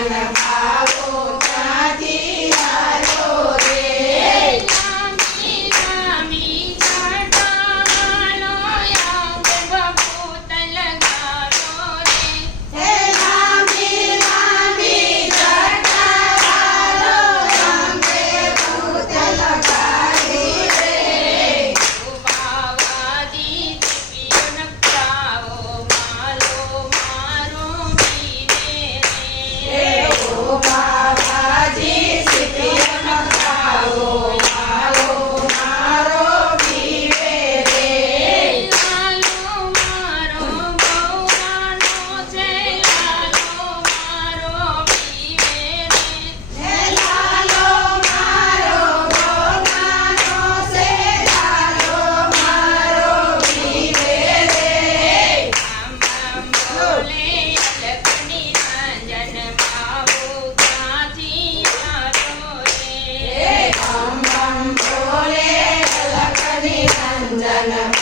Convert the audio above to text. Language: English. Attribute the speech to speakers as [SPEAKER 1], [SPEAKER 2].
[SPEAKER 1] I love Jan